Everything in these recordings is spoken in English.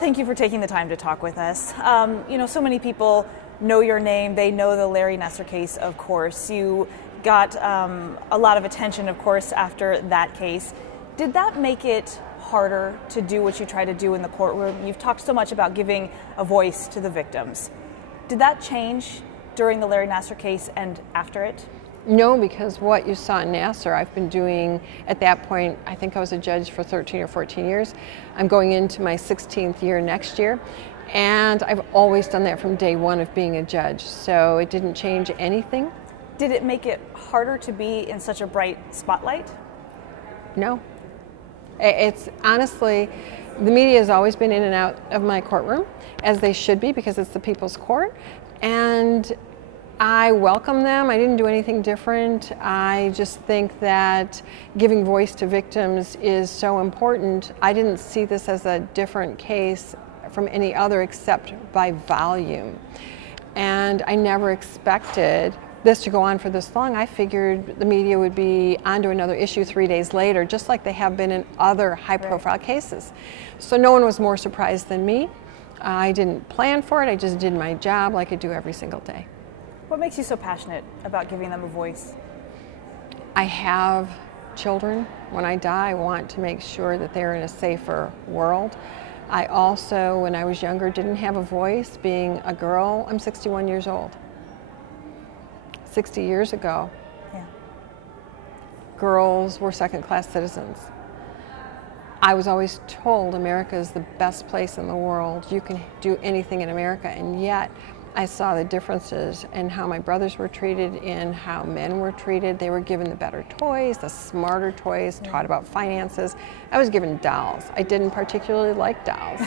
Thank you for taking the time to talk with us. So many people know your name. They know the Larry Nassar case, of course. You got a lot of attention, of course, after that case. Did that make it harder to do what you try to do in the courtroom? You've talked so much about giving a voice to the victims. Did that change during the Larry Nassar case and after it? No, because what you saw in Nassar, I've been doing, at that point, I think I was a judge for 13 or 14 years. I'm going into my 16th year next year, and I've always done that from day one of being a judge, so it didn't change anything. Did it make it harder to be in such a bright spotlight? No. It's honestly, the media has always been in and out of my courtroom, as they should be, because it's the people's court, and I welcome them. I didn't do anything different. I just think that giving voice to victims is so important. I didn't see this as a different case from any other except by volume. And I never expected this to go on for this long. I figured the media would be onto another issue 3 days later, just like they have been in other high-profile cases. So no one was more surprised than me. I didn't plan for it. I just did my job like I do every single day. What makes you so passionate about giving them a voice? I have children. When I die, I want to make sure that they're in a safer world. I also, when I was younger, didn't have a voice. Being a girl, I'm 61 years old. 60 years ago, girls were second-class citizens. I was always told America is the best place in the world. You can do anything in America, and yet I saw the differences in how my brothers were treated, in how men were treated. They were given the better toys, the smarter toys, taught about finances. I was given dolls. I didn't particularly like dolls.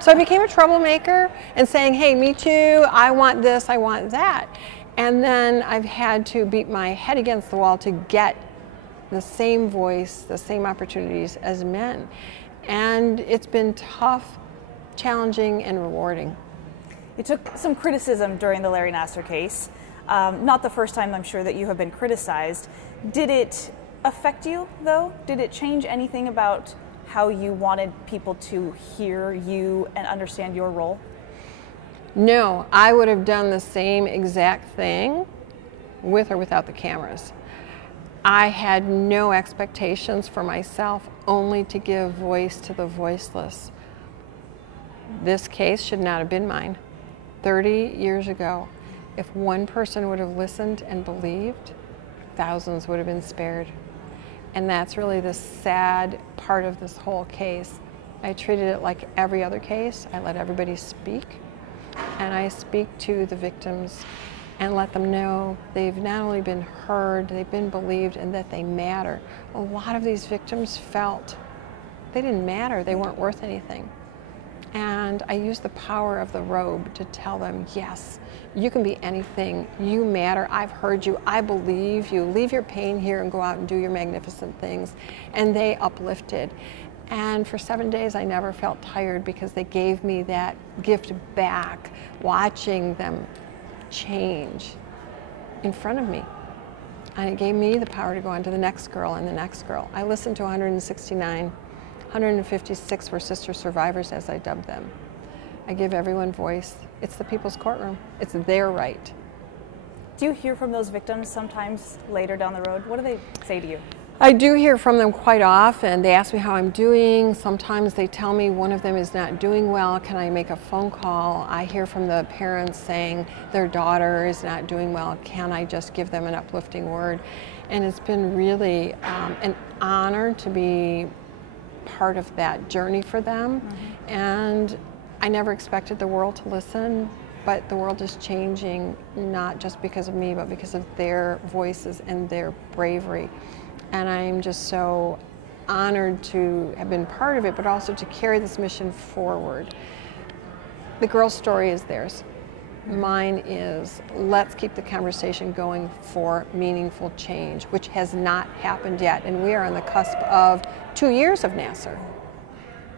So I became a troublemaker and saying, hey, me too, I want this, I want that. And then I've had to beat my head against the wall to get the same voice, the same opportunities as men. And it's been tough, challenging, and rewarding. It took some criticism during the Larry Nassar case. Not the first time, I'm sure, that you have been criticized. Did it affect you, though? Did it change anything about how you wanted people to hear you and understand your role? No, I would have done the same exact thing with or without the cameras. I had no expectations for myself, only to give voice to the voiceless. This case should not have been mine. 30 years ago, if one person would have listened and believed, thousands would have been spared. And that's really the sad part of this whole case. I treated it like every other case. I let everybody speak, and I speak to the victims and let them know they've not only been heard, they've been believed, and that they matter. A lot of these victims felt they didn't matter, they weren't worth anything. And I use the power of the robe to tell them, yes, you can be anything, you matter, I've heard you, I believe you, leave your pain here and go out and do your magnificent things. And they uplifted. And for 7 days I never felt tired, because they gave me that gift back, watching them change in front of me. And it gave me the power to go on to the next girl and the next girl. I listened to 169. 156 were sister survivors, as I dubbed them. I give everyone voice. It's the people's courtroom. It's their right. Do you hear from those victims sometimes later down the road? What do they say to you? I do hear from them quite often. They ask me how I'm doing. Sometimes they tell me one of them is not doing well. Can I make a phone call? I hear from the parents saying their daughter is not doing well. Can I just give them an uplifting word? And it's been really an honor to be part of that journey for them. And I never expected the world to listen, but the world is changing, not just because of me, but because of their voices and their bravery. And I'm just so honored to have been part of it, but also to carry this mission forward. The girl's story is theirs. Mine is, let's keep the conversation going for meaningful change, which has not happened yet. And we are on the cusp of 2 years of Nassar.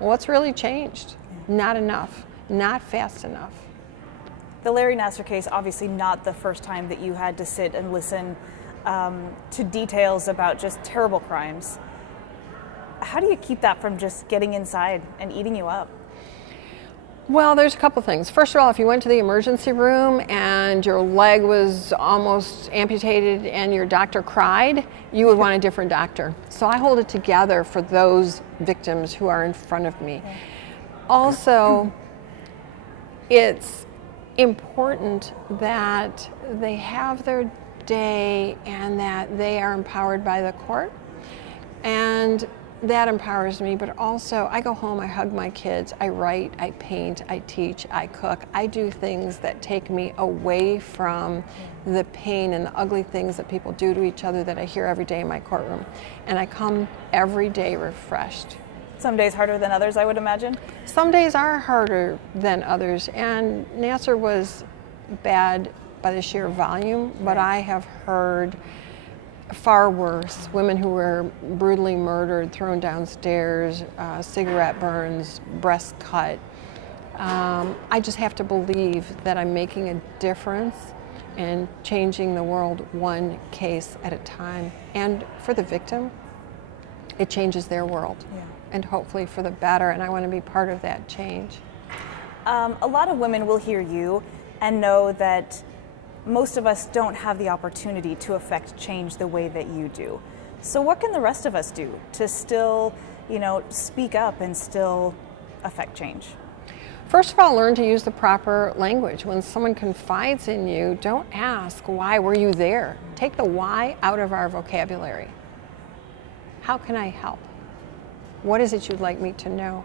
What's really changed? Not enough, not fast enough. The Larry Nassar case, obviously not the first time that you had to sit and listen to details about just terrible crimes. How do you keep that from just getting inside and eating you up? Well, there's a couple things. First of all, if you went to the emergency room and your leg was almost amputated and your doctor cried, you would want a different doctor. So I hold it together for those victims who are in front of me. Okay. Also, it's important that they have their day and that they are empowered by the court. And that empowers me, but also I go home, I hug my kids, I write, I paint, I teach, I cook. I do things that take me away from the pain and the ugly things that people do to each other that I hear every day in my courtroom. And I come every day refreshed. Some days harder than others, I would imagine? Some days are harder than others, and Nassar was bad by the sheer volume, but I have heard far worse. Women who were brutally murdered, thrown downstairs, cigarette burns, breast cut. I just have to believe that I'm making a difference and changing the world one case at a time. And for the victim, it changes their world. Yeah. And hopefully for the better, and I want to be part of that change. A lot of women will hear you and know that most of us don't have the opportunity to affect change the way that you do. So what can the rest of us do to still, speak up and still affect change? First of all, learn to use the proper language. When someone confides in you, don't ask, why were you there? Take the why out of our vocabulary. How can I help? What is it you'd like me to know?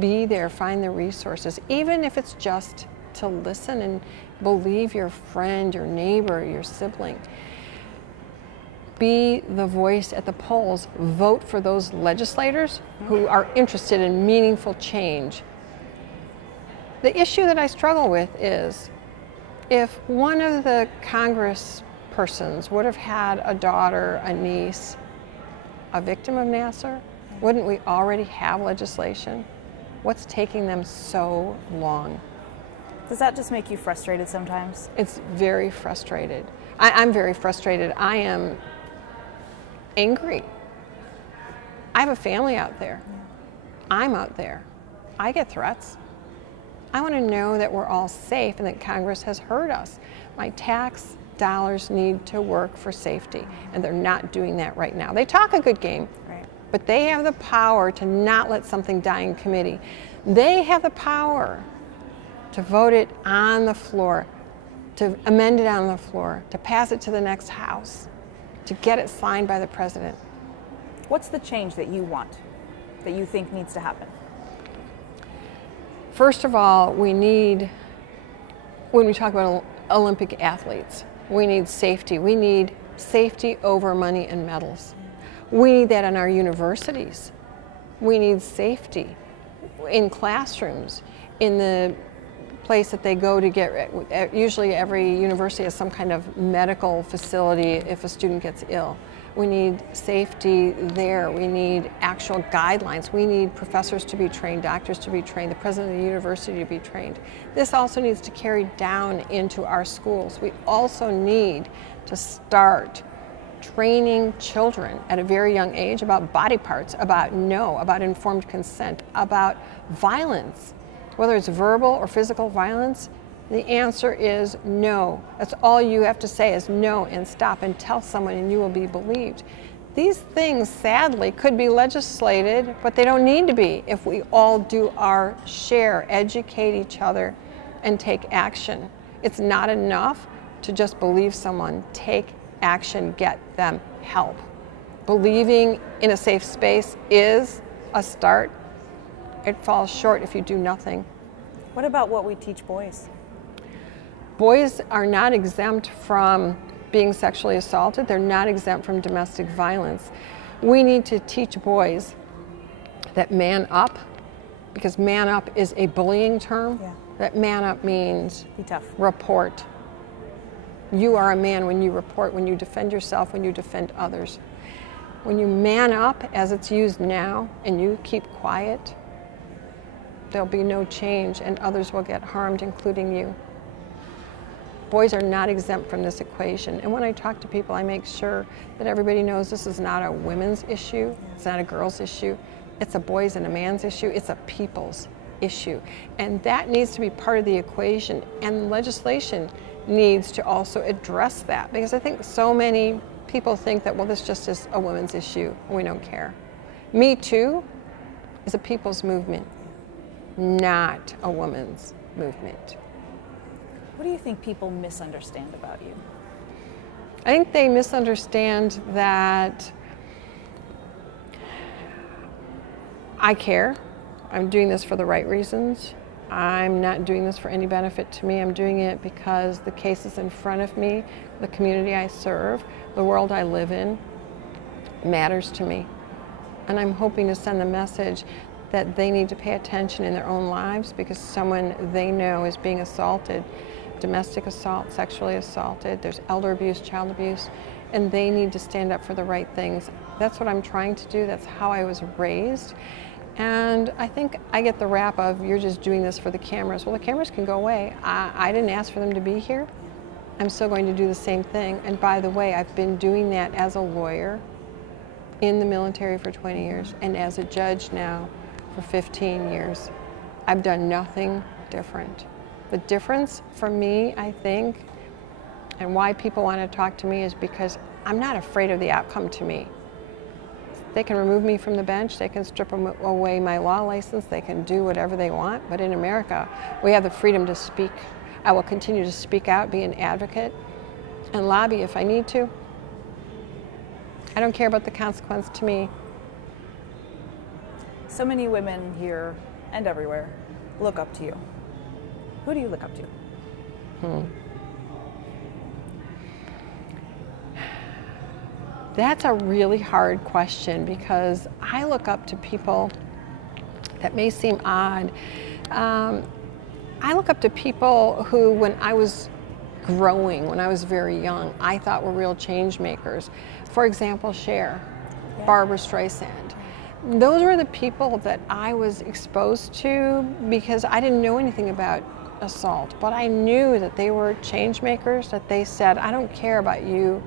Be there, find the resources, even if it's just to listen and believe your friend, your neighbor, your sibling. Be the voice at the polls. Vote for those legislators who are interested in meaningful change. The issue that I struggle with is if one of the Congress persons would have had a daughter, a niece, a victim of Nassar, wouldn't we already have legislation? What's taking them so long? Does that just make you frustrated sometimes? It's very frustrated. I'm very frustrated. I am angry. I have a family out there. I'm out there. I get threats. I want to know that we're all safe and that Congress has heard us. My tax dollars need to work for safety, and they're not doing that right now. They talk a good game, but they have the power to not let something die in committee. They have the power to vote it on the floor, to amend it on the floor, to pass it to the next House, to get it signed by the President. What's the change that you want, that you think needs to happen? First of all, we need, when we talk about Olympic athletes, we need safety. We need safety over money and medals. We need that in our universities. We need safety in classrooms, in the place that they go to get, usually every university has some kind of medical facility if a student gets ill. We need safety there. We need actual guidelines. We need professors to be trained, doctors to be trained, the president of the university to be trained. This also needs to carry down into our schools. We also need to start training children at a very young age about body parts, about informed consent, about violence. Whether it's verbal or physical violence, the answer is no. That's all you have to say is no and stop and tell someone and you will be believed. These things, sadly, could be legislated, but they don't need to be if we all do our share, educate each other, and take action. It's not enough to just believe someone. Take action, get them help. Believing in a safe space is a start. It falls short if you do nothing. What about what we teach boys? Boys are not exempt from being sexually assaulted. They're not exempt from domestic violence. We need to teach boys that man up, because man up is a bullying term. Yeah. That man up means be tough. Report. You are a man when you report, when you defend yourself, when you defend others. When you man up, as it's used now, and you keep quiet, there'll be no change and others will get harmed, including you. Boys are not exempt from this equation. And when I talk to people, I make sure that everybody knows this is not a women's issue. It's not a girl's issue. It's a boys and a man's issue. It's a people's issue. And that needs to be part of the equation, and legislation needs to also address that, because I think so many people think that, well, this just is a women's issue and we don't care. Me Too is a people's movement, not a woman's movement. What do you think people misunderstand about you? I think they misunderstand that I care. I'm doing this for the right reasons. I'm not doing this for any benefit to me. I'm doing it because the case is in front of me, the community I serve, the world I live in matters to me. And I'm hoping to send the message that they need to pay attention in their own lives, because someone they know is being assaulted, domestic assault, sexually assaulted, there's elder abuse, child abuse, and they need to stand up for the right things. That's what I'm trying to do. That's how I was raised. And I think I get the rap of, you're just doing this for the cameras. Well, the cameras can go away. I didn't ask for them to be here. I'm still going to do the same thing. And by the way, I've been doing that as a lawyer in the military for 20 years and as a judge now for 15 years. I've done nothing different. The difference for me, I think, and why people want to talk to me, is because I'm not afraid of the outcome to me. They can remove me from the bench, they can strip away my law license, they can do whatever they want, but in America, we have the freedom to speak. I will continue to speak out, be an advocate, and lobby if I need to. I don't care about the consequence to me. So many women here and everywhere look up to you. Who do you look up to? That's a really hard question, because I look up to people that may seem odd. I look up to people who, when I was growing, when I was very young, I thought were real change makers. For example, Cher, Barbara Streisand. Those were the people that I was exposed to because I didn't know anything about assault, but I knew that they were change makers, that they said, I don't care about you,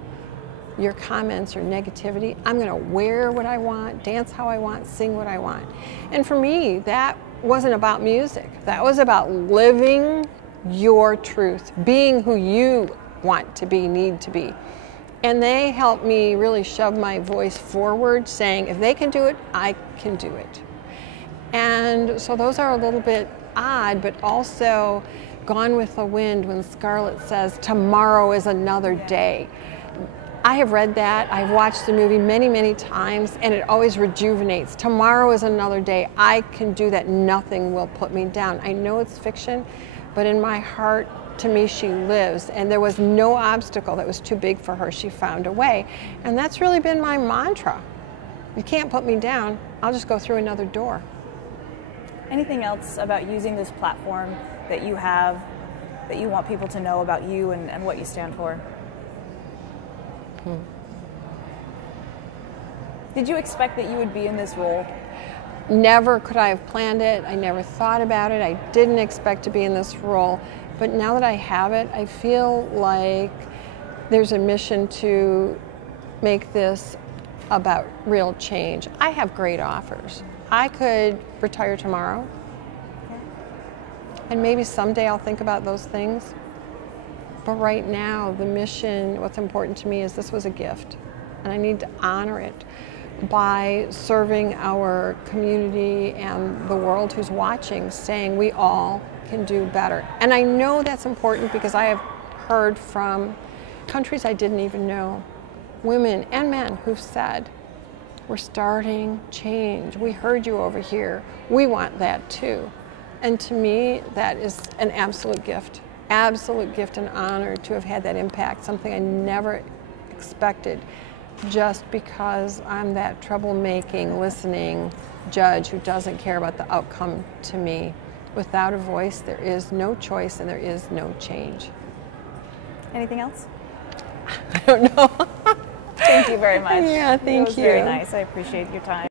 your comments or negativity. I'm going to wear what I want, dance how I want, sing what I want. And for me, that wasn't about music. That was about living your truth, being who you want to be, need to be. And they helped me really shove my voice forward, saying, if they can do it, I can do it. And so those are a little bit odd, but also Gone with the Wind, when Scarlett says, tomorrow is another day. I have read that, I've watched the movie many, many times, and it always rejuvenates. Tomorrow is another day. I can do that. Nothing will put me down. I know it's fiction, but in my heart, to me, she lives, and there was no obstacle that was too big for her. She found a way, and that's really been my mantra. You can't put me down. I'll just go through another door. Anything else about using this platform that you have, that you want people to know about you and what you stand for? Did you expect that you would be in this role? Never could I have planned it. I never thought about it. I didn't expect to be in this role. But now that I have it, I feel like there's a mission to make this about real change. I have great offers. I could retire tomorrow, and maybe someday I'll think about those things. But right now, the mission, what's important to me is this was a gift, and I need to honor it by serving our community and the world who's watching, saying we all can do better. And I know that's important because I have heard from countries I didn't even know, women and men who've said, we're starting change. We heard you over here. We want that too. And to me, that is an absolute gift and honor to have had that impact, something I never expected, just because I'm that troublemaking, listening judge who doesn't care about the outcome to me. Without a voice, there is no choice and there is no change. Anything else? I don't know. Thank you very much. Yeah, thank you. It was very nice. I appreciate your time.